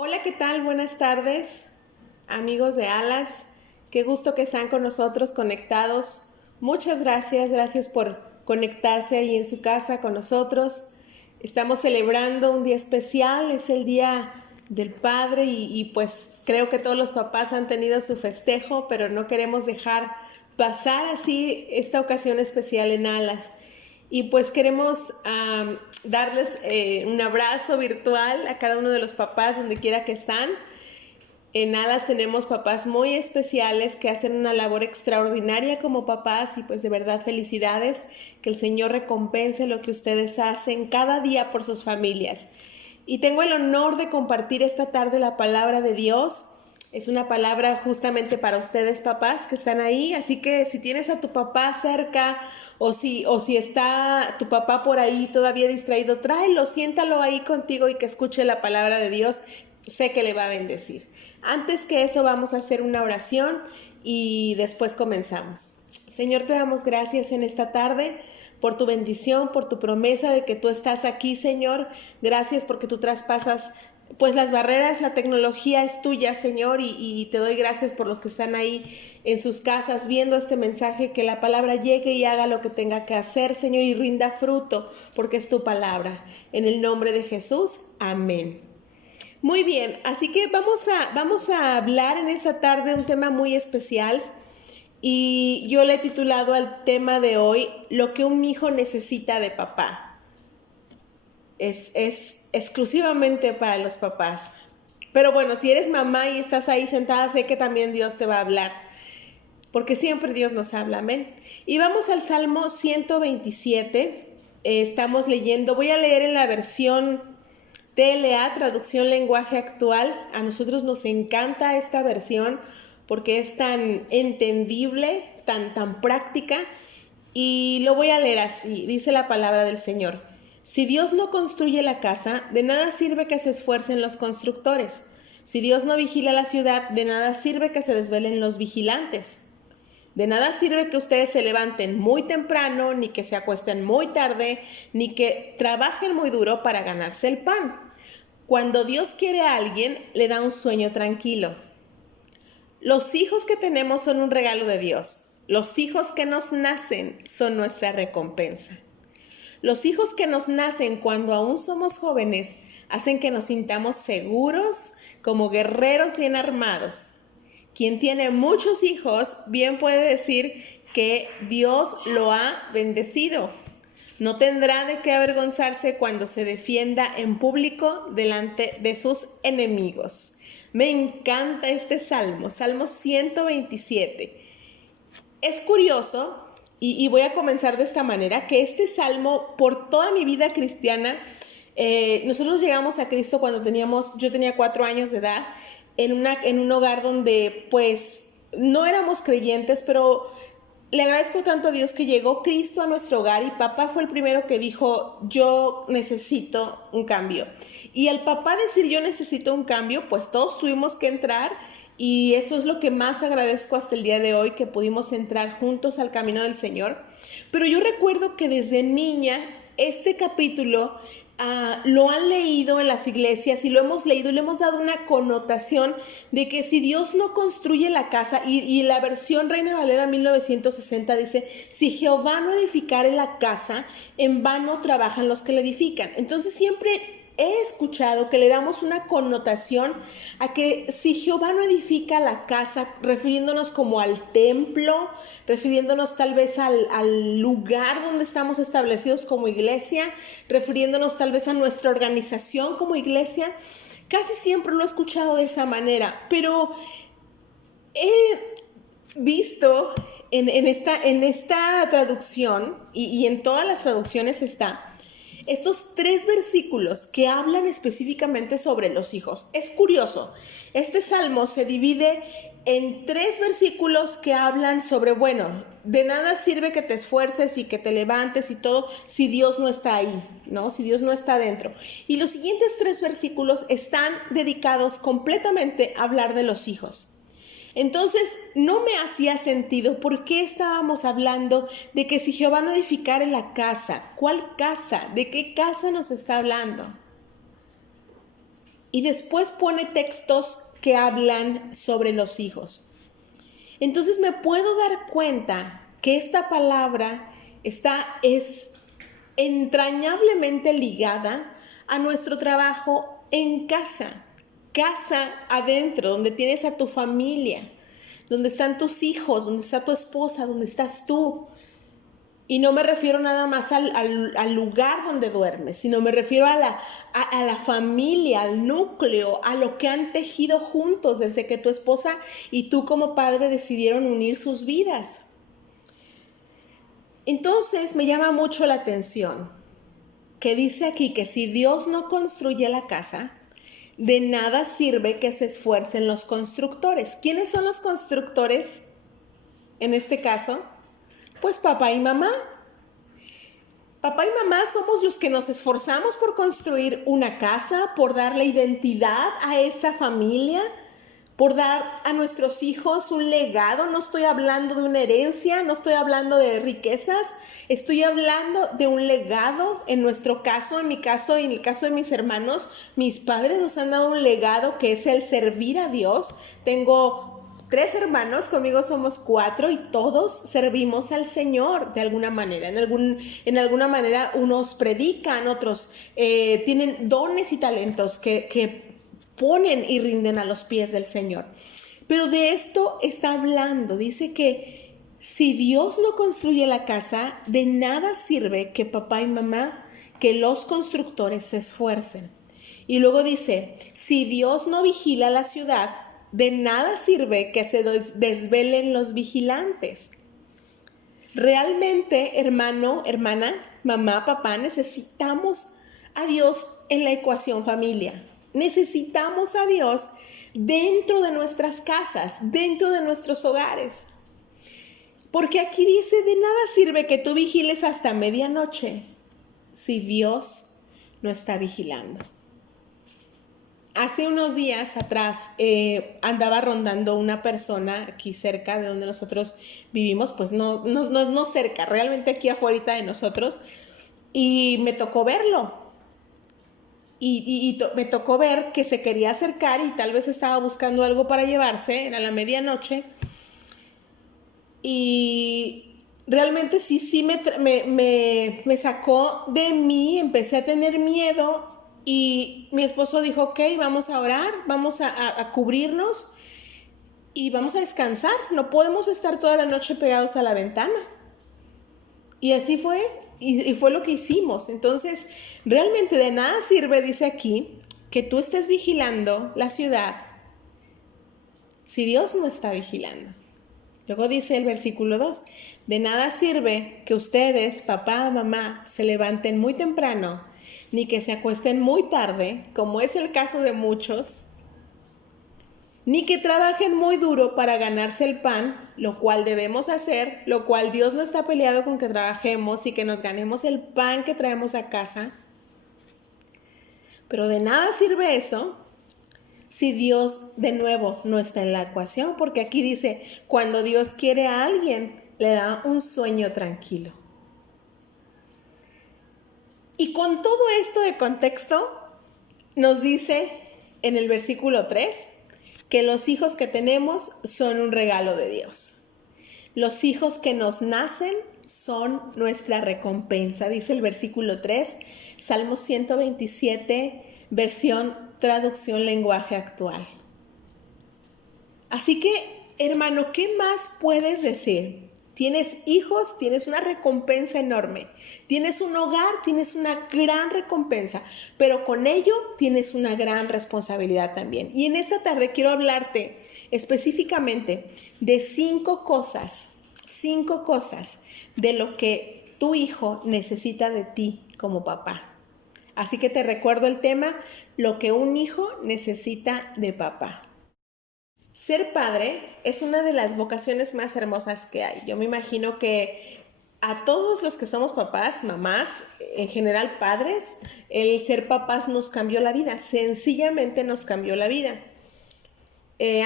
Hola, ¿qué tal? Buenas tardes, amigos de Alas. Qué gusto que están con nosotros conectados. Muchas gracias por conectarse ahí en su casa con nosotros. Estamos celebrando un día especial, es el Día del Padre y pues creo que todos los papás han tenido su festejo, pero no queremos dejar pasar así esta ocasión especial en Alas. Y pues queremos darles un abrazo virtual a cada uno de los papás donde quiera que están. En Alas tenemos papás muy especiales que hacen una labor extraordinaria como papás y pues de verdad felicidades, que el Señor recompense lo que ustedes hacen cada día por sus familias. Y tengo el honor de compartir esta tarde la palabra de Dios. Es una palabra justamente para ustedes, papás, que están ahí. Así que si tienes a tu papá cerca o si está tu papá por ahí todavía distraído, tráelo, siéntalo ahí contigo y que escuche la palabra de Dios. Sé que le va a bendecir. Antes que eso, vamos a hacer una oración y después comenzamos. Señor, te damos gracias en esta tarde por tu bendición, por tu promesa de que tú estás aquí, Señor. Gracias porque tú traspasas pues las barreras, la tecnología es tuya, Señor, y te doy gracias por los que están ahí en sus casas viendo este mensaje, que la palabra llegue y haga lo que tenga que hacer, Señor, y rinda fruto, porque es tu palabra. En el nombre de Jesús, amén. Muy bien, así que vamos a hablar en esta tarde un tema muy especial y yo le he titulado al tema de hoy, lo que un hijo necesita de papá. Es exclusivamente para los papás. Pero bueno, si eres mamá y estás ahí sentada, sé que también Dios te va a hablar, porque siempre Dios nos habla, amén. Y vamos al Salmo 127, estamos leyendo, voy a leer en la versión TLA, traducción lenguaje actual. A nosotros nos encanta esta versión porque es tan entendible, tan práctica, y lo voy a leer así, dice la palabra del Señor. Si Dios no construye la casa, de nada sirve que se esfuercen los constructores. Si Dios no vigila la ciudad, de nada sirve que se desvelen los vigilantes. De nada sirve que ustedes se levanten muy temprano, ni que se acuesten muy tarde, ni que trabajen muy duro para ganarse el pan. Cuando Dios quiere a alguien, le da un sueño tranquilo. Los hijos que tenemos son un regalo de Dios. Los hijos que nos nacen son nuestra recompensa. Los hijos que nos nacen cuando aún somos jóvenes hacen que nos sintamos seguros, como guerreros bien armados. Quien tiene muchos hijos bien puede decir que Dios lo ha bendecido. No tendrá de qué avergonzarse cuando se defienda en público delante de sus enemigos. Me encanta este salmo, Salmo 127. Es curioso, y voy a comenzar de esta manera, que este salmo, por toda mi vida cristiana, nosotros llegamos a Cristo cuando yo tenía 4 años de edad, en un hogar donde pues no éramos creyentes, pero le agradezco tanto a Dios que llegó Cristo a nuestro hogar y papá fue el primero que dijo, yo necesito un cambio. Y al papá decir yo necesito un cambio, pues todos tuvimos que entrar y eso es lo que más agradezco hasta el día de hoy, que pudimos entrar juntos al camino del Señor. Pero yo recuerdo que desde niña este capítulo lo han leído en las iglesias y lo hemos leído y le hemos dado una connotación de que si Dios no construye la casa, y la versión Reina Valera 1960 dice, si Jehová no edificare la casa, en vano trabajan los que la edifican. Entonces siempre he escuchado que le damos una connotación a que si Jehová no edifica la casa, refiriéndonos como al templo, refiriéndonos tal vez al lugar donde estamos establecidos como iglesia, refiriéndonos tal vez a nuestra organización como iglesia. Casi siempre lo he escuchado de esa manera, pero he visto en esta traducción y en todas las traducciones está estos 3 versículos que hablan específicamente sobre los hijos. Es curioso, este salmo se divide en 3 versículos que hablan sobre, bueno, de nada sirve que te esfuerces y que te levantes y todo si Dios no está ahí, ¿no? Si Dios no está dentro. Y los siguientes 3 versículos están dedicados completamente a hablar de los hijos. Entonces no me hacía sentido por qué estábamos hablando de que si Jehová no edificare la casa. ¿Cuál casa? ¿De qué casa nos está hablando? y después pone textos que hablan sobre los hijos. Entonces me puedo dar cuenta que esta palabra es entrañablemente ligada a nuestro trabajo en casa. Casa adentro, donde tienes a tu familia, donde están tus hijos, donde está tu esposa, donde estás tú. Y no me refiero nada más al lugar donde duermes, sino me refiero a la familia, al núcleo, a lo que han tejido juntos desde que tu esposa y tú como padre decidieron unir sus vidas. Entonces me llama mucho la atención que dice aquí que si Dios no construye la casa, de nada sirve que se esfuercen los constructores. ¿Quiénes son los constructores en este caso? Pues papá y mamá. Papá y mamá somos los que nos esforzamos por construir una casa, por darle identidad a esa familia, por dar a nuestros hijos un legado. No estoy hablando de una herencia, no estoy hablando de riquezas, estoy hablando de un legado. En nuestro caso, en mi caso y en el caso de mis hermanos, mis padres nos han dado un legado que es el servir a Dios. Tengo 3 hermanos, conmigo somos 4 y todos servimos al Señor de alguna manera. En alguna manera unos predican, otros tienen dones y talentos que ponen y rinden a los pies del Señor. Pero de esto está hablando. Dice que si Dios no construye la casa, de nada sirve que papá y mamá, que los constructores se esfuercen. Y luego dice, si Dios no vigila la ciudad, de nada sirve que se desvelen los vigilantes. Realmente, hermano, hermana, mamá, papá, necesitamos a Dios en la ecuación familia. Necesitamos a Dios dentro de nuestras casas, dentro de nuestros hogares. Porque aquí dice, de nada sirve que tú vigiles hasta medianoche si Dios no está vigilando. Hace unos días atrás andaba rondando una persona aquí cerca de donde nosotros vivimos, pues no cerca, realmente aquí afuera de nosotros, y me tocó verlo. Me tocó ver que se quería acercar y tal vez estaba buscando algo para llevarse, era la medianoche, y realmente sí me sacó de mí, empecé a tener miedo. Y mi esposo dijo, ok, vamos a orar, vamos a cubrirnos y vamos a descansar. No podemos estar toda la noche pegados a la ventana. Y así fue, y fue lo que hicimos. Entonces, realmente de nada sirve, dice aquí, que tú estés vigilando la ciudad si Dios no está vigilando. Luego dice el versículo 2, de nada sirve que ustedes, papá, mamá, se levanten muy temprano, ni que se acuesten muy tarde, como es el caso de muchos, ni que trabajen muy duro para ganarse el pan, lo cual debemos hacer, lo cual Dios no está peleado con que trabajemos y que nos ganemos el pan que traemos a casa. Pero de nada sirve eso si Dios de nuevo no está en la ecuación, porque aquí dice, cuando Dios quiere a alguien, le da un sueño tranquilo. Y con todo esto de contexto, nos dice en el versículo 3 que los hijos que tenemos son un regalo de Dios. Los hijos que nos nacen son nuestra recompensa, dice el versículo 3, Salmo 127, versión traducción lenguaje actual. Así que, hermano, ¿qué más puedes decir? Tienes hijos, tienes una recompensa enorme. Tienes un hogar, tienes una gran recompensa. Pero con ello tienes una gran responsabilidad también. Y en esta tarde quiero hablarte específicamente de 5 cosas de lo que tu hijo necesita de ti como papá. Así que te recuerdo el tema, lo que un hijo necesita de papá. Ser padre es una de las vocaciones más hermosas que hay. Yo me imagino que a todos los que somos papás, mamás, en general padres, el ser papás nos cambió la vida, sencillamente nos cambió la vida.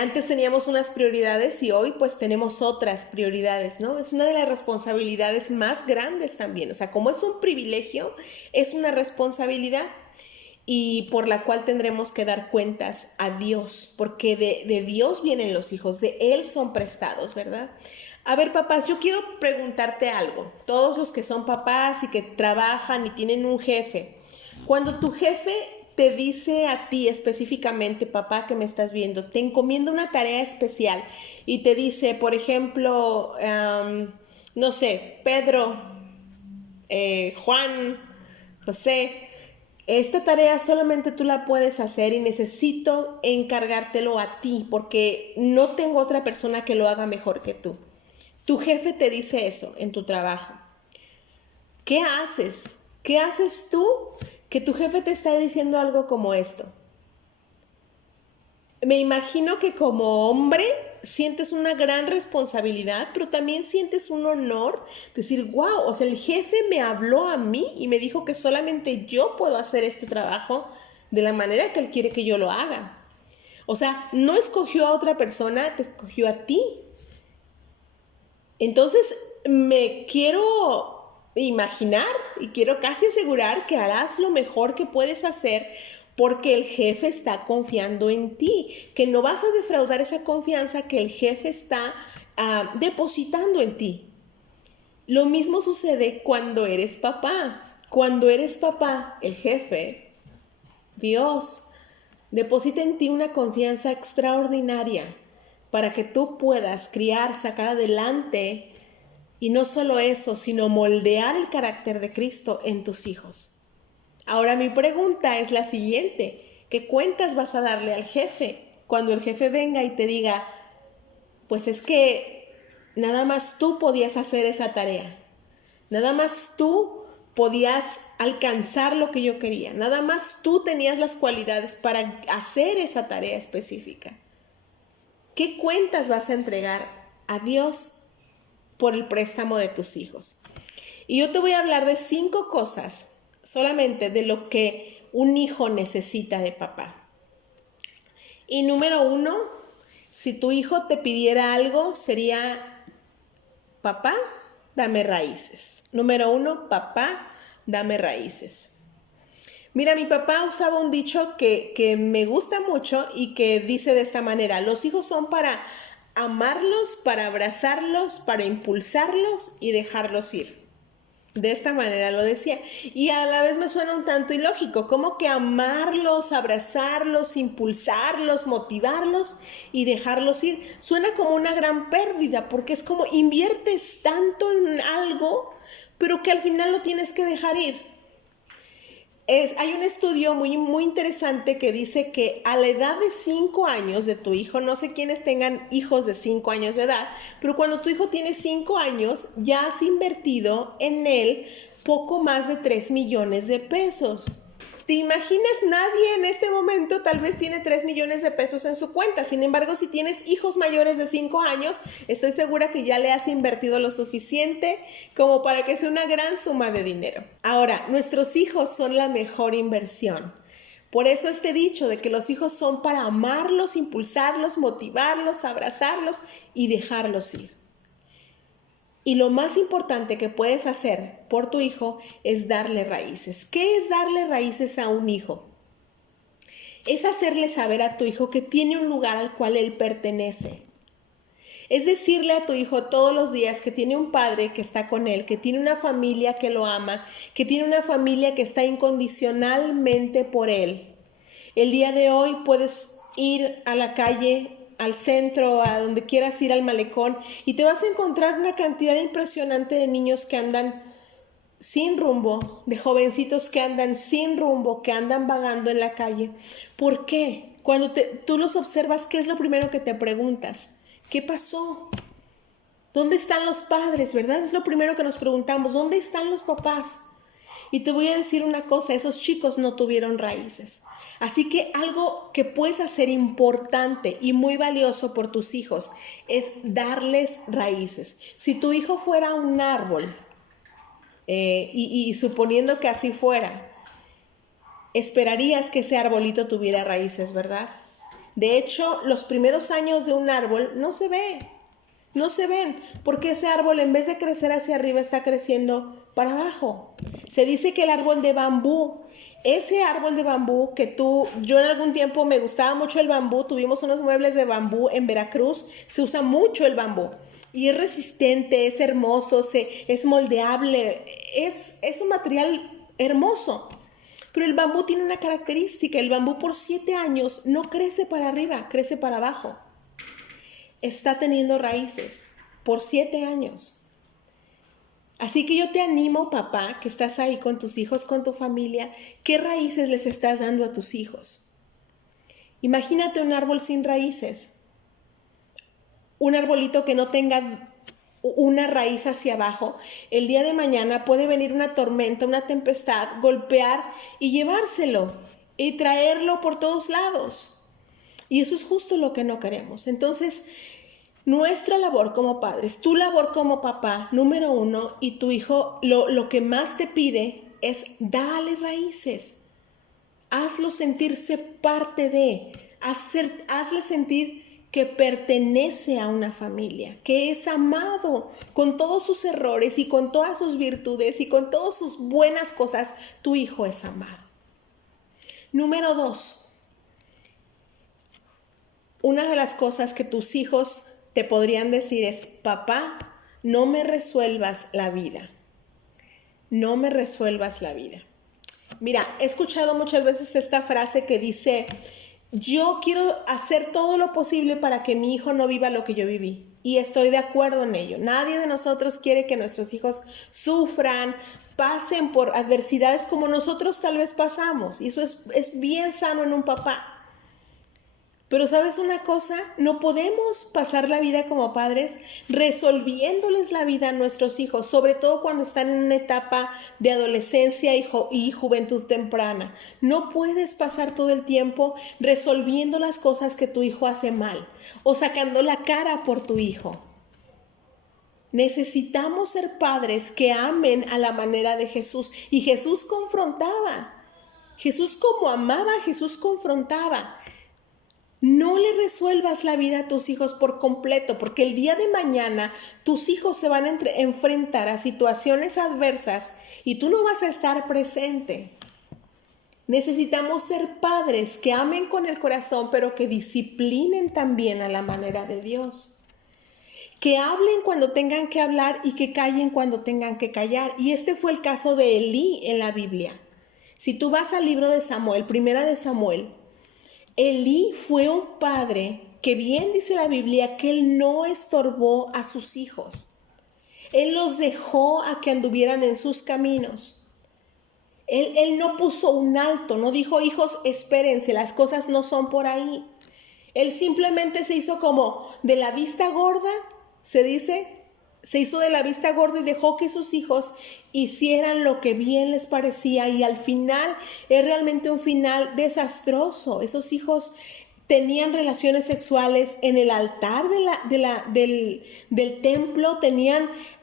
Antes teníamos unas prioridades y hoy pues tenemos otras prioridades, ¿no? Es una de las responsabilidades más grandes también. O sea, como es un privilegio, es una responsabilidad. y por la cual tendremos que dar cuentas a Dios, porque de Dios vienen los hijos, de Él son prestados, ¿verdad? A ver, papás, yo quiero preguntarte algo. Todos los que son papás y que trabajan y tienen un jefe, cuando tu jefe te dice a ti específicamente, papá que me estás viendo, te encomienda una tarea especial y te dice, por ejemplo, no sé, Pedro, Juan, José, esta tarea solamente tú la puedes hacer y necesito encargártelo a ti porque no tengo otra persona que lo haga mejor que tú. Tu jefe te dice eso en tu trabajo. ¿Qué haces? ¿Qué haces tú que tu jefe te está diciendo algo como esto? Me imagino que como hombre sientes una gran responsabilidad, pero también sientes un honor, decir, wow, o sea, el jefe me habló a mí y me dijo que solamente yo puedo hacer este trabajo de la manera que él quiere que yo lo haga. O sea, no escogió a otra persona, te escogió a ti. Entonces, me quiero imaginar y quiero casi asegurar que harás lo mejor que puedes hacer porque el jefe está confiando en ti, que no vas a defraudar esa confianza que el jefe está depositando en ti. Lo mismo sucede cuando eres papá. Cuando eres papá, el jefe, Dios, deposita en ti una confianza extraordinaria para que tú puedas criar, sacar adelante, y no solo eso, sino moldear el carácter de Cristo en tus hijos. Ahora mi pregunta es la siguiente: ¿qué cuentas vas a darle al jefe cuando el jefe venga y te diga, pues es que nada más tú podías hacer esa tarea, nada más tú podías alcanzar lo que yo quería, nada más tú tenías las cualidades para hacer esa tarea específica? ¿Qué cuentas vas a entregar a Dios por el préstamo de tus hijos? Y yo te voy a hablar de 5 cosas solamente de lo que un hijo necesita de papá. Y número 1, si tu hijo te pidiera algo, sería, papá, dame raíces. Número 1, papá, dame raíces. Mira, mi papá usaba un dicho que me gusta mucho y que dice de esta manera: los hijos son para amarlos, para abrazarlos, para impulsarlos y dejarlos ir. De esta manera lo decía. Y a la vez me suena un tanto ilógico. ¿Cómo que amarlos, abrazarlos, impulsarlos, motivarlos y dejarlos ir? Suena como una gran pérdida, porque es como inviertes tanto en algo, pero que al final lo tienes que dejar ir. Hay un estudio muy, muy interesante que dice que a la edad de 5 años de tu hijo, no sé quiénes tengan hijos de 5 años de edad, pero cuando tu hijo tiene 5 años, ya has invertido en él poco más de 3 millones de pesos. ¿Te imaginas? Nadie en este momento tal vez tiene 3 millones de pesos en su cuenta. Sin embargo, si tienes hijos mayores de 5 años, estoy segura que ya le has invertido lo suficiente como para que sea una gran suma de dinero. Ahora, nuestros hijos son la mejor inversión. Por eso este dicho de que los hijos son para amarlos, impulsarlos, motivarlos, abrazarlos y dejarlos ir. Y lo más importante que puedes hacer por tu hijo es darle raíces. ¿Qué es darle raíces a un hijo? Es hacerle saber a tu hijo que tiene un lugar al cual él pertenece. Es decirle a tu hijo todos los días que tiene un padre que está con él, que tiene una familia que lo ama, que tiene una familia que está incondicionalmente por él. El día de hoy puedes ir a la calle, al centro, a donde quieras ir, al malecón, y te vas a encontrar una cantidad impresionante de niños que andan sin rumbo, de jovencitos que andan sin rumbo, que andan vagando en la calle. ¿Por qué? Cuando tú los observas, ¿qué es lo primero que te preguntas? ¿Qué pasó? ¿Dónde están los padres? ¿Verdad? Es lo primero que nos preguntamos. ¿Dónde están los papás? Y te voy a decir una cosa, esos chicos no tuvieron raíces. Así que algo que puedes hacer importante y muy valioso por tus hijos es darles raíces. Si tu hijo fuera un árbol, y suponiendo que así fuera, esperarías que ese arbolito tuviera raíces, ¿verdad? De hecho, los primeros años de un árbol no se ven, porque ese árbol en vez de crecer hacia arriba está creciendo para abajo. Se dice que el árbol de bambú, ese árbol de bambú yo en algún tiempo me gustaba mucho el bambú, tuvimos unos muebles de bambú en Veracruz, se usa mucho el bambú. Y es resistente, es hermoso, es moldeable, es un material hermoso. Pero el bambú tiene una característica, el bambú por 7 años no crece para arriba, crece para abajo. Está teniendo raíces por 7 años. Así que yo te animo, papá, que estás ahí con tus hijos, con tu familia, ¿qué raíces les estás dando a tus hijos? Imagínate un árbol sin raíces, un arbolito que no tenga una raíz hacia abajo. El día de mañana puede venir una tormenta, una tempestad, golpear y llevárselo y traerlo por todos lados. Y eso es justo lo que no queremos. Entonces, nuestra labor como padres, tu labor como papá, número 1, y tu hijo, lo que más te pide es dale raíces. Hazlo sentirse parte de, hazle sentir que pertenece a una familia, que es amado con todos sus errores y con todas sus virtudes y con todas sus buenas cosas. Tu hijo es amado. Número 2, una de las cosas que tus hijos te podrían decir es: papá, no me resuelvas la vida. No me resuelvas la vida. Mira, he escuchado muchas veces esta frase que dice: yo quiero hacer todo lo posible para que mi hijo no viva lo que yo viví. Y estoy de acuerdo en ello. Nadie de nosotros quiere que nuestros hijos sufran, pasen por adversidades como nosotros tal vez pasamos. Y eso es bien sano en un papá. Pero ¿sabes una cosa? No podemos pasar la vida como padres resolviéndoles la vida a nuestros hijos, sobre todo cuando están en una etapa de adolescencia y juventud temprana. No puedes pasar todo el tiempo resolviendo las cosas que tu hijo hace mal o sacando la cara por tu hijo. Necesitamos ser padres que amen a la manera de Jesús. Y Jesús confrontaba. Jesús, como amaba, Jesús confrontaba. No le resuelvas la vida a tus hijos por completo, porque el día de mañana tus hijos se van a enfrentar a situaciones adversas y tú no vas a estar presente. Necesitamos ser padres que amen con el corazón, pero que disciplinen también a la manera de Dios. Que hablen cuando tengan que hablar y que callen cuando tengan que callar. Y este fue el caso de Elí en la Biblia. Si tú vas al libro de Samuel, primera de Samuel, Elí fue un padre que bien dice la Biblia que él no estorbó a sus hijos. Él los dejó a que anduvieran en sus caminos. Él no puso un alto, no dijo: hijos, espérense, las cosas no son por ahí. Él simplemente se hizo como de la vista gorda, se hizo de la vista gorda y dejó que sus hijos hicieran lo que bien les parecía, y al final es realmente un final desastroso. Esos hijos tenían relaciones sexuales en el altar del templo,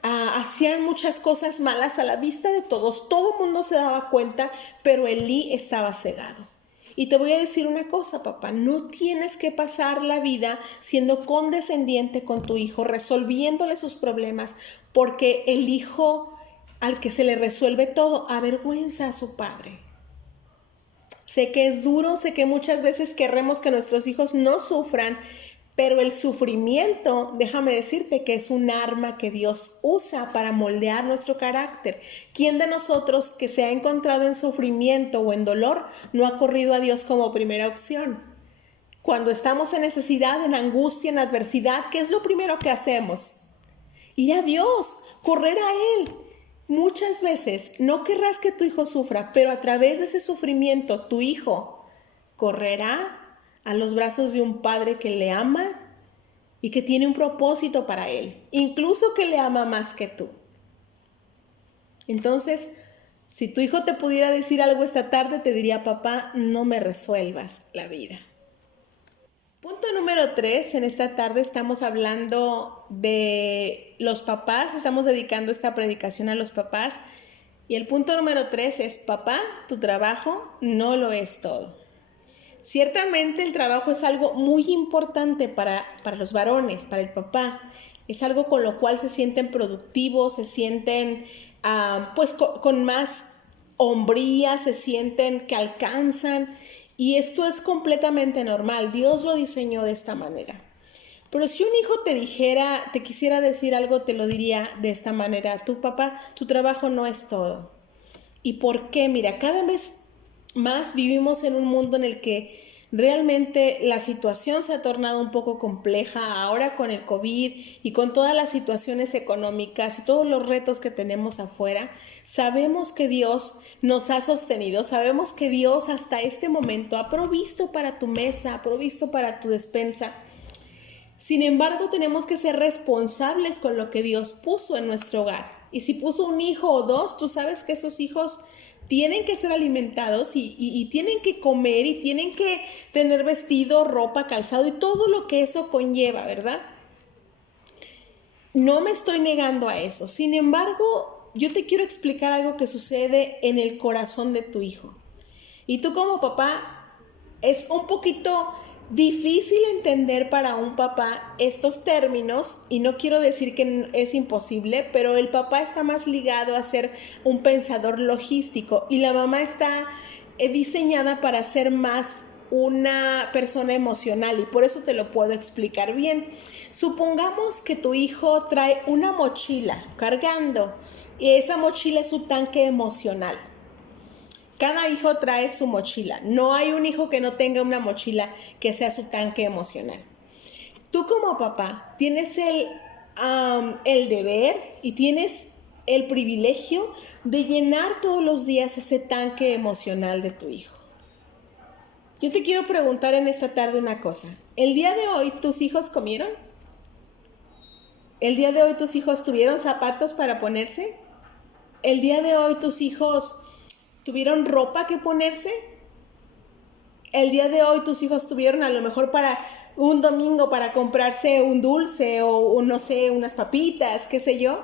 hacían muchas cosas malas a la vista de todos. Todo el mundo se daba cuenta, pero Elí estaba cegado. Y te voy a decir una cosa, papá, no tienes que pasar la vida siendo condescendiente con tu hijo, resolviéndole sus problemas, porque el hijo al que se le resuelve todo avergüenza a su padre. Sé que es duro, sé que muchas veces queremos que nuestros hijos no sufran, pero el sufrimiento, déjame decirte que es un arma que Dios usa para moldear nuestro carácter. ¿Quién de nosotros que se ha encontrado en sufrimiento o en dolor no ha corrido a Dios como primera opción? Cuando estamos en necesidad, en angustia, en adversidad, ¿qué es lo primero que hacemos? Ir a Dios, correr a Él. Muchas veces no querrás que tu hijo sufra, pero a través de ese sufrimiento tu hijo correrá a los brazos de un padre que le ama y que tiene un propósito para él, incluso que le ama más que tú. Entonces, si tu hijo te pudiera decir algo esta tarde, te diría: papá, no me resuelvas la vida. Punto número 3, en esta tarde estamos hablando de los papás, estamos dedicando esta predicación a los papás, y el punto número 3 es: papá, tu trabajo no lo es todo. Ciertamente el trabajo es algo muy importante para los varones, para el papá. Es algo con lo cual se sienten productivos, se sienten pues con más hombría, se sienten que alcanzan, y esto es completamente normal. Dios lo diseñó de esta manera. Pero si un hijo te quisiera decir algo, te lo diría de esta manera: tu papá, tu trabajo no es todo. ¿Y por qué? Mira, cada vez más vivimos en un mundo en el que realmente la situación se ha tornado un poco compleja ahora con el COVID y con todas las situaciones económicas y todos los retos que tenemos afuera. Sabemos que Dios nos ha sostenido, sabemos que Dios hasta este momento ha provisto para tu mesa, ha provisto para tu despensa. Sin embargo, tenemos que ser responsables con lo que Dios puso en nuestro hogar. Y si puso un hijo o dos, tú sabes que esos hijos tienen que ser alimentados y tienen que comer y tienen que tener vestido, ropa, calzado y todo lo que eso conlleva, ¿verdad? No me estoy negando a eso. Sin embargo, yo te quiero explicar algo que sucede en el corazón de tu hijo. Y tú como papá, es un poquito difícil entender para un papá estos términos, y no quiero decir que es imposible, pero el papá está más ligado a ser un pensador logístico y la mamá está diseñada para ser más una persona emocional, y por eso te lo puedo explicar bien. Supongamos que tu hijo trae una mochila cargando, y esa mochila es su tanque emocional. Cada hijo trae su mochila. No hay un hijo que no tenga una mochila que sea su tanque emocional. Tú como papá tienes el deber y tienes el privilegio de llenar todos los días ese tanque emocional de tu hijo. Yo te quiero preguntar en esta tarde una cosa. ¿El día de hoy tus hijos comieron? ¿El día de hoy tus hijos tuvieron zapatos para ponerse? ¿El día de hoy tus hijos tuvieron ropa que ponerse? El día de hoy tus hijos tuvieron a lo mejor para un domingo para comprarse un dulce o no sé, unas papitas, qué sé yo.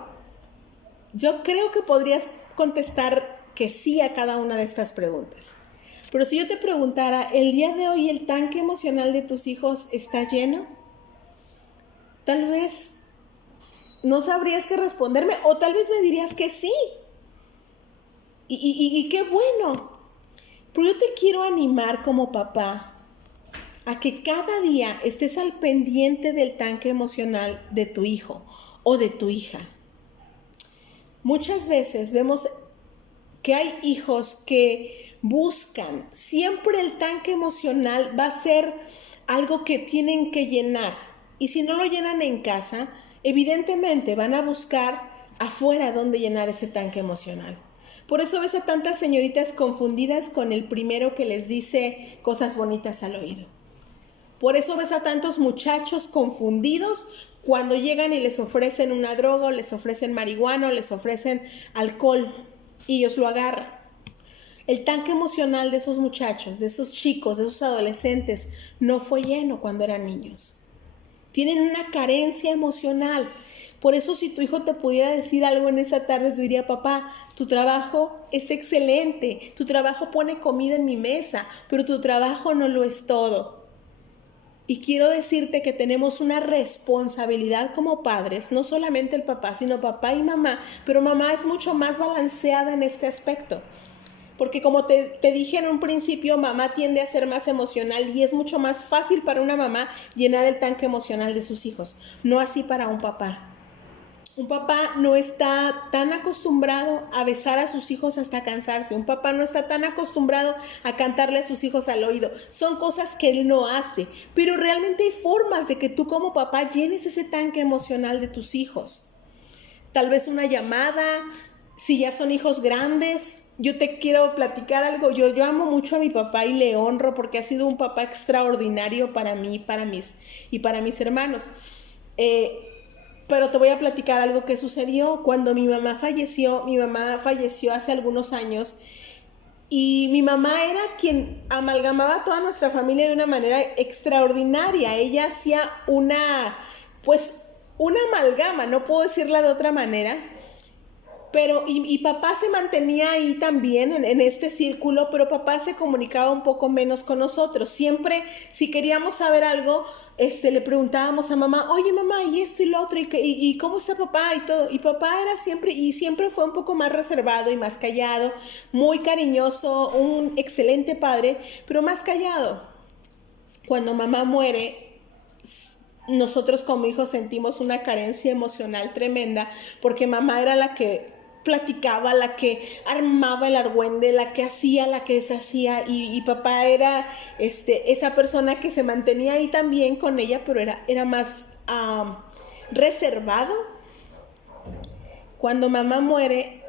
Yo creo que podrías contestar que sí a cada una de estas preguntas. Pero si yo te preguntara, ¿el día de hoy el tanque emocional de tus hijos está lleno? Tal vez no sabrías qué responderme, o tal vez me dirías que sí. Y qué bueno. Pero yo te quiero animar como papá a que cada día estés al pendiente del tanque emocional de tu hijo o de tu hija. Muchas veces vemos que hay hijos que buscan, siempre el tanque emocional va a ser algo que tienen que llenar. Y si no lo llenan en casa, evidentemente van a buscar afuera donde llenar ese tanque emocional. Por eso ves a tantas señoritas confundidas con el primero que les dice cosas bonitas al oído. Por eso ves a tantos muchachos confundidos cuando llegan y les ofrecen una droga, o les ofrecen marihuana, o les ofrecen alcohol, y ellos lo agarran. El tanque emocional de esos muchachos, de esos chicos, de esos adolescentes, no fue lleno cuando eran niños. Tienen una carencia emocional. Por eso si tu hijo te pudiera decir algo en esa tarde, te diría: papá, tu trabajo es excelente, tu trabajo pone comida en mi mesa, pero tu trabajo no lo es todo. Y quiero decirte que tenemos una responsabilidad como padres, no solamente el papá, sino papá y mamá, pero mamá es mucho más balanceada en este aspecto. Porque como te dije en un principio, mamá tiende a ser más emocional y es mucho más fácil para una mamá llenar el tanque emocional de sus hijos, no así para un papá. Un papá no está tan acostumbrado a besar a sus hijos hasta cansarse. Un papá no está tan acostumbrado a cantarle a sus hijos al oído. Son cosas que él no hace. Pero realmente hay formas de que tú como papá llenes ese tanque emocional de tus hijos. Tal vez una llamada, si ya son hijos grandes. Yo te quiero platicar algo. Yo amo mucho a mi papá y le honro porque ha sido un papá extraordinario para mí y para mis hermanos. Pero te voy a platicar algo que sucedió cuando mi mamá falleció. Mi mamá falleció hace algunos años y mi mamá era quien amalgamaba a toda nuestra familia de una manera extraordinaria. Ella hacía una amalgama, no puedo decirla de otra manera, y papá se mantenía ahí también en este círculo, pero papá se comunicaba un poco menos con nosotros. Siempre, si queríamos saber algo, le preguntábamos a mamá, oye mamá, y esto y lo otro, y cómo está papá y todo. Y papá era siempre fue un poco más reservado y más callado, muy cariñoso, un excelente padre, pero más callado. Cuando mamá muere, nosotros como hijos sentimos una carencia emocional tremenda, porque mamá era la que platicaba, la que armaba el argüende, la que hacía, la que deshacía, y papá era esa persona que se mantenía ahí también con ella, pero era más reservado. Cuando mamá muere,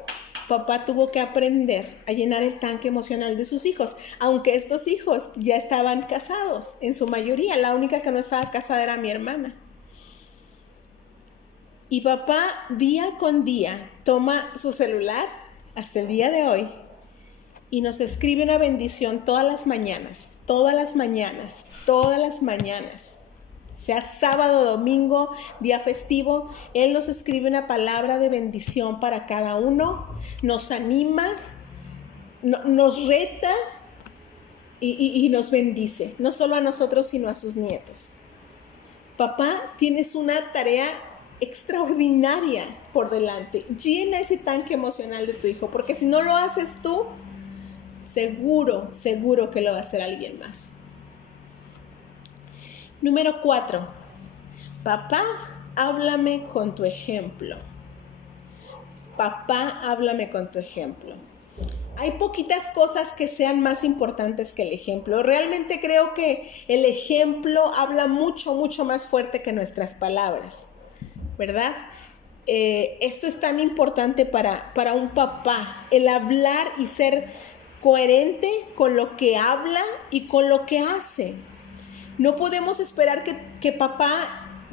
papá tuvo que aprender a llenar el tanque emocional de sus hijos, aunque estos hijos ya estaban casados, en su mayoría. La única que no estaba casada era mi hermana. Y papá día con día toma su celular hasta el día de hoy y nos escribe una bendición todas las mañanas, todas las mañanas, todas las mañanas. Sea sábado, domingo, día festivo, él nos escribe una palabra de bendición para cada uno, nos anima, nos reta y nos bendice, no solo a nosotros, sino a sus nietos. Papá, tienes una tarea extraordinaria por delante. Llena ese tanque emocional de tu hijo, porque si no lo haces tú, seguro que lo va a hacer alguien más. Número 4. Papá, háblame con tu ejemplo. Papá, háblame con tu ejemplo. Hay poquitas cosas que sean más importantes que el ejemplo. Realmente creo que el ejemplo habla mucho más fuerte que nuestras palabras, ¿verdad? Esto es tan importante para un papá, el hablar y ser coherente con lo que habla y con lo que hace. No podemos esperar que papá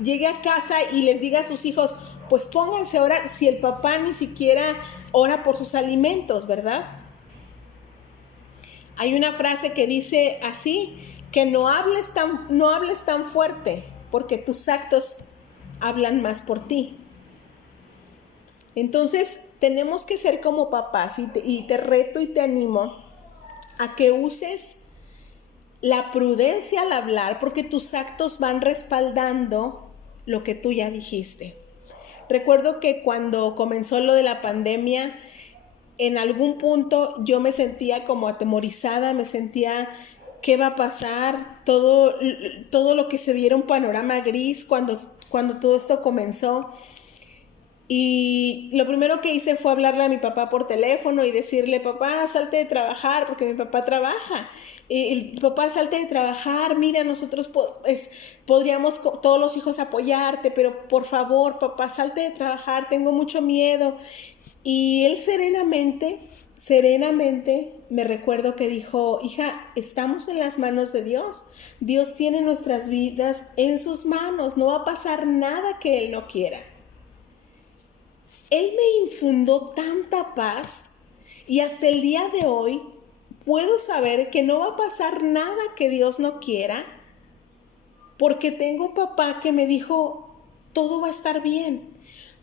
llegue a casa y les diga a sus hijos, pues pónganse a orar, si el papá ni siquiera ora por sus alimentos, ¿verdad? Hay una frase que dice así, que no hables tan fuerte, porque tus actos hablan más por ti. Entonces, tenemos que ser como papás y te reto y te animo a que uses la prudencia al hablar, porque tus actos van respaldando lo que tú ya dijiste. Recuerdo que cuando comenzó lo de la pandemia, en algún punto yo me sentía como atemorizada, me sentía, ¿qué va a pasar? Todo lo que se viera un panorama gris cuando todo esto comenzó. Y lo primero que hice fue hablarle a mi papá por teléfono y decirle, papá, salte de trabajar, porque mi papá trabaja. Y papá, salte de trabajar, mira, nosotros podríamos todos los hijos apoyarte, pero por favor, papá, salte de trabajar, tengo mucho miedo. Y él serenamente me recuerdo que dijo, hija, estamos en las manos de Dios. Dios tiene nuestras vidas en sus manos, no va a pasar nada que Él no quiera. Él me infundó tanta paz y hasta el día de hoy puedo saber que no va a pasar nada que Dios no quiera, porque tengo un papá que me dijo, todo va a estar bien.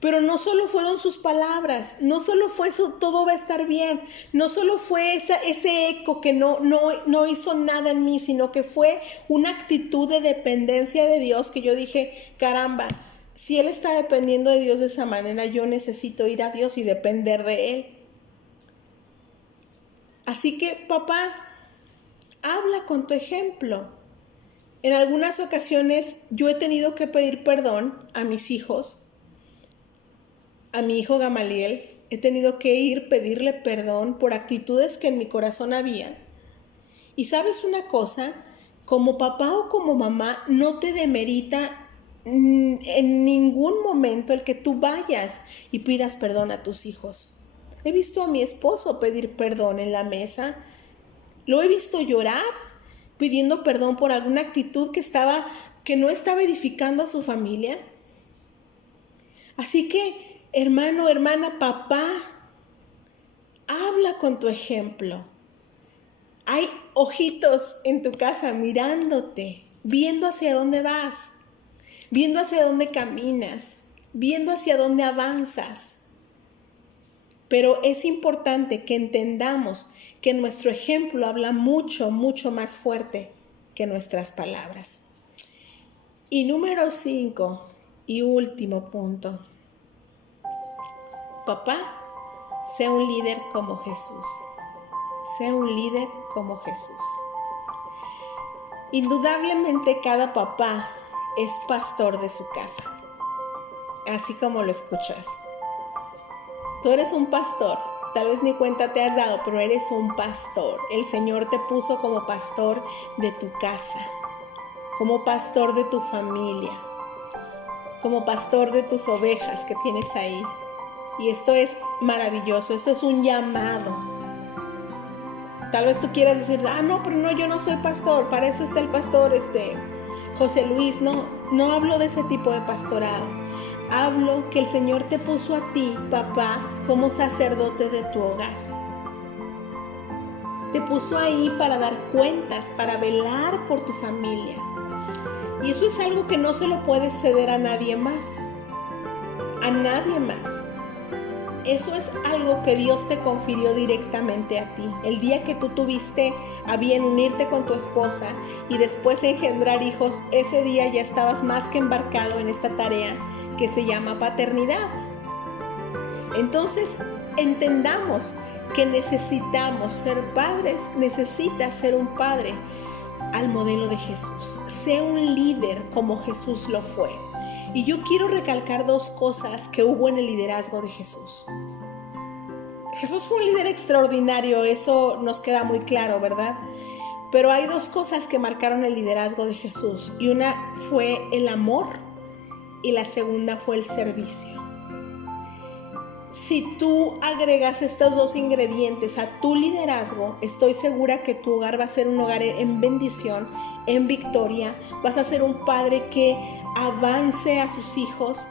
Pero no solo fueron sus palabras, no solo fue eso, todo va a estar bien, no solo fue ese eco que no hizo nada en mí, sino que fue una actitud de dependencia de Dios que yo dije, caramba, si Él está dependiendo de Dios de esa manera, yo necesito ir a Dios y depender de Él. Así que, papá, habla con tu ejemplo. En algunas ocasiones yo he tenido que pedir perdón a mis hijos, a mi hijo Gamaliel. He tenido que pedirle perdón por actitudes que en mi corazón había. Y ¿sabes una cosa? Como papá o como mamá, no te demerita en ningún momento el que tú vayas y pidas perdón a tus hijos. He visto a mi esposo pedir perdón en la mesa. Lo he visto llorar pidiendo perdón por alguna actitud que no estaba edificando a su familia. Así que, hermano, hermana, papá, habla con tu ejemplo. Hay ojitos en tu casa mirándote, viendo hacia dónde vas, viendo hacia dónde caminas, viendo hacia dónde avanzas. pero es importante que entendamos que nuestro ejemplo habla mucho, mucho más fuerte que nuestras palabras. Y número 5 y último punto. Papá, sé un líder como Jesús. Sé un líder como Jesús. Indudablemente cada papá es pastor de su casa, así como lo escuchas. Tú eres un pastor, tal vez ni cuenta te has dado, pero eres un pastor. El Señor te puso como pastor de tu casa, como pastor de tu familia, como pastor de tus ovejas que tienes ahí. Y esto es maravilloso, esto es un llamado. Tal vez tú quieras decir, no, pero no, yo no soy pastor, para eso está el pastor José Luis. No hablo de ese tipo de pastorado. Hablo que el Señor te puso a ti, papá, como sacerdote de tu hogar. Te puso ahí para dar cuentas, para velar por tu familia. Y eso es algo que no se lo puedes ceder a nadie más. A nadie más. Eso es algo que Dios te confirió directamente a ti. El día que tú tuviste a bien unirte con tu esposa y después engendrar hijos, ese día ya estabas más que embarcado en esta tarea que se llama paternidad. Entonces, entendamos que necesitamos ser padres, necesitas ser un padre al modelo de Jesús. Sé un líder como Jesús lo fue. Y yo quiero recalcar dos cosas que hubo en el liderazgo de Jesús. Jesús fue un líder extraordinario, eso nos queda muy claro, ¿verdad? Pero hay dos cosas que marcaron el liderazgo de Jesús. Y una fue el amor y la segunda fue el servicio. Si tú agregas estos dos ingredientes a tu liderazgo, estoy segura que tu hogar va a ser un hogar en bendición, en victoria. Vas a ser un padre que avance a sus hijos,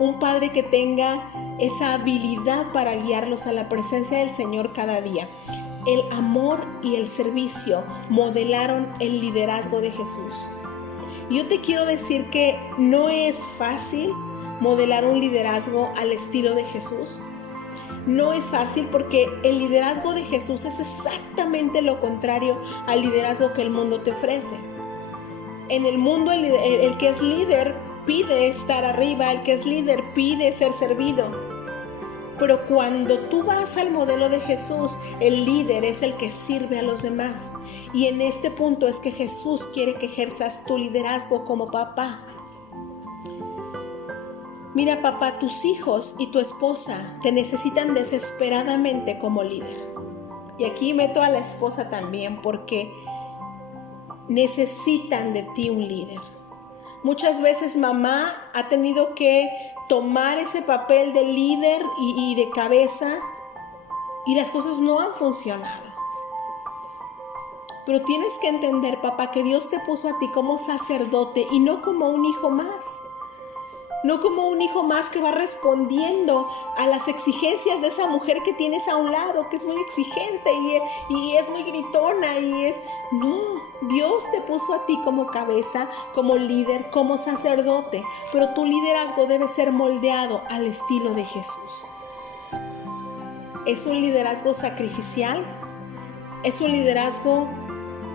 un padre que tenga esa habilidad para guiarlos a la presencia del Señor cada día. El amor y el servicio modelaron el liderazgo de Jesús. Yo te quiero decir que no es fácil modelar un liderazgo al estilo de Jesús. No es fácil porque el liderazgo de Jesús es exactamente lo contrario al liderazgo que el mundo te ofrece. En el mundo el que es líder pide estar arriba, el que es líder pide ser servido. Pero cuando tú vas al modelo de Jesús, el líder es el que sirve a los demás. Y en este punto es que Jesús quiere que ejerzas tu liderazgo como papá. Mira, papá, tus hijos y tu esposa te necesitan desesperadamente como líder. Y aquí meto a la esposa también porque necesitan de ti un líder. Muchas veces mamá ha tenido que tomar ese papel de líder y de cabeza y las cosas no han funcionado. Pero tienes que entender, papá, que Dios te puso a ti como sacerdote y no como un hijo más. No como un hijo más que va respondiendo a las exigencias de esa mujer que tienes a un lado, que es muy exigente y es muy gritona No, Dios te puso a ti como cabeza, como líder, como sacerdote, pero tu liderazgo debe ser moldeado al estilo de Jesús. Es un liderazgo sacrificial, es un liderazgo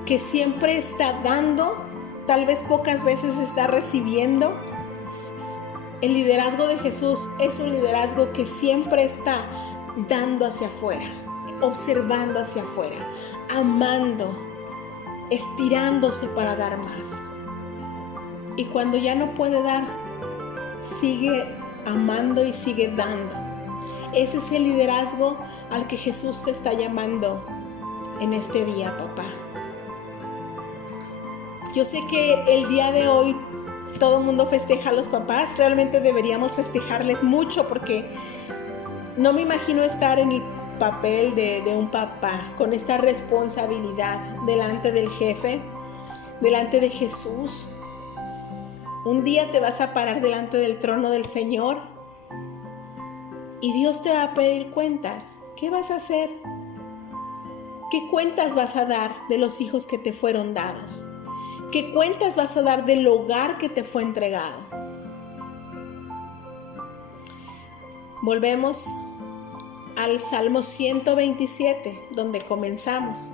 que siempre está dando, tal vez pocas veces está recibiendo. El liderazgo de Jesús es un liderazgo que siempre está dando hacia afuera, observando hacia afuera, amando, estirándose para dar más. Y cuando ya no puede dar, sigue amando y sigue dando. Ese es el liderazgo al que Jesús te está llamando en este día, papá. Yo sé que el día de hoy todo el mundo festeja a los papás. Realmente deberíamos festejarles mucho porque no me imagino estar en el papel de un papá con esta responsabilidad delante del jefe, delante de Jesús. Un día te vas a parar delante del trono del Señor y Dios te va a pedir cuentas. ¿Qué vas a hacer? ¿Qué cuentas vas a dar de los hijos que te fueron dados? ¿Qué cuentas vas a dar del hogar que te fue entregado? Volvemos al Salmo 127, donde comenzamos.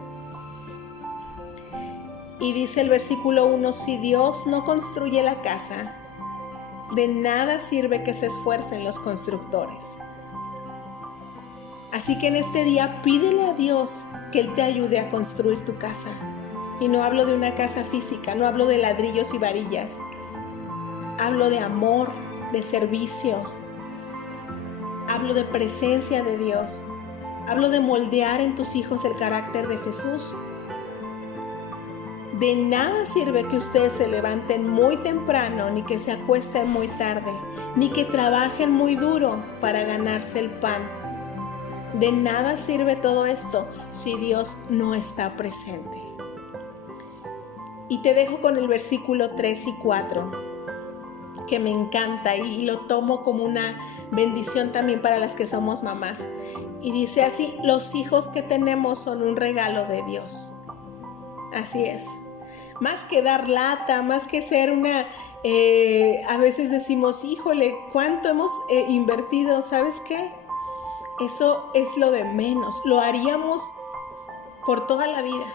Y dice el versículo 1, si Dios no construye la casa, de nada sirve que se esfuercen los constructores. Así que en este día pídele a Dios que Él te ayude a construir tu casa. Y no hablo de una casa física, no hablo de ladrillos y varillas. Hablo de amor, de servicio. Hablo de presencia de Dios. Hablo de moldear en tus hijos el carácter de Jesús. De nada sirve que ustedes se levanten muy temprano, ni que se acuesten muy tarde, ni que trabajen muy duro para ganarse el pan. De nada sirve todo esto si Dios no está presente. Y te dejo con el versículo 3 y 4, que me encanta y lo tomo como una bendición también para las que somos mamás. Y dice así, los hijos que tenemos son un regalo de Dios. Así es. Más que dar lata, más que ser a veces decimos, híjole, ¿cuánto hemos invertido? ¿Sabes qué? Eso es lo de menos. Lo haríamos por toda la vida.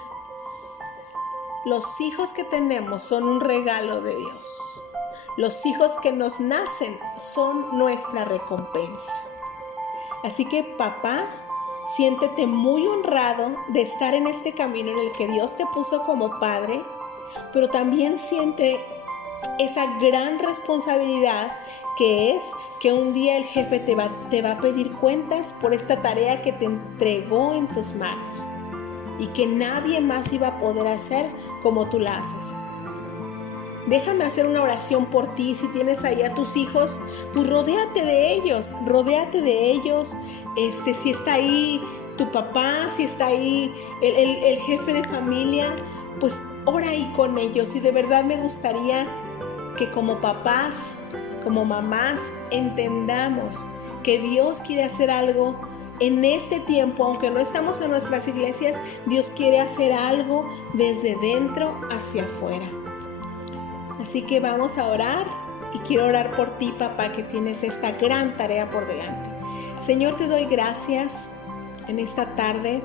Los hijos que tenemos son un regalo de Dios. Los hijos que nos nacen son nuestra recompensa. Así que papá, siéntete muy honrado de estar en este camino en el que Dios te puso como padre, pero también siente esa gran responsabilidad que es que un día el jefe te va a pedir cuentas por esta tarea que te entregó en tus manos y que nadie más iba a poder hacer como tú la haces. Déjame hacer una oración por ti. Si tienes ahí a tus hijos, pues rodéate de ellos. Si está ahí tu papá, si está ahí el jefe de familia, pues ora ahí con ellos. Y de verdad me gustaría que como papás, como mamás, entendamos que Dios quiere hacer algo en este tiempo. Aunque no estamos en nuestras iglesias, Dios quiere hacer algo desde dentro hacia afuera. Así que vamos a orar y quiero orar por ti, papá, que tienes esta gran tarea por delante. Señor, te doy gracias en esta tarde.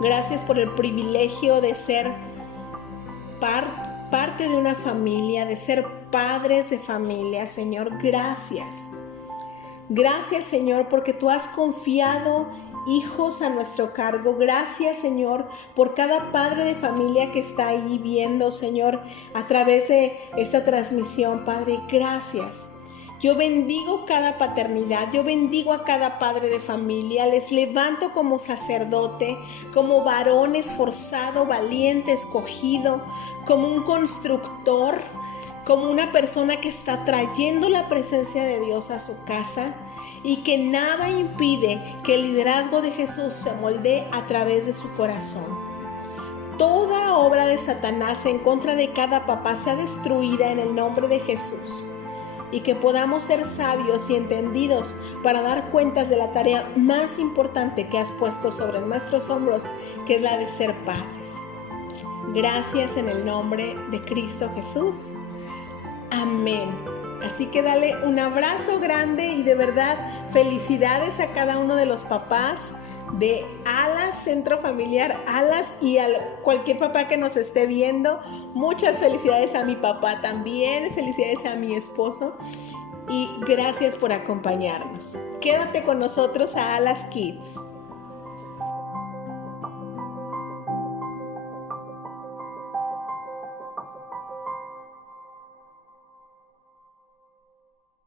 Gracias por el privilegio de ser parte de una familia, de ser padres de familia. Señor, gracias. Gracias, Señor, porque tú has confiado hijos a nuestro cargo. Gracias, Señor, por cada padre de familia que está ahí viendo, Señor, a través de esta transmisión, Padre. Gracias. Yo bendigo cada paternidad, yo bendigo a cada padre de familia, les levanto como sacerdote, como varón esforzado, valiente, escogido, como un constructor, como una persona que está trayendo la presencia de Dios a su casa y que nada impide que el liderazgo de Jesús se moldee a través de su corazón. Toda obra de Satanás en contra de cada papá sea destruida en el nombre de Jesús y que podamos ser sabios y entendidos para dar cuentas de la tarea más importante que has puesto sobre nuestros hombros, que es la de ser padres. Gracias en el nombre de Cristo Jesús. Amén. Así que dale un abrazo grande y de verdad felicidades a cada uno de los papás de Alas Centro Familiar Alas y a cualquier papá que nos esté viendo. Muchas felicidades a mi papá también, felicidades a mi esposo y gracias por acompañarnos. Quédate con nosotros a Alas Kids.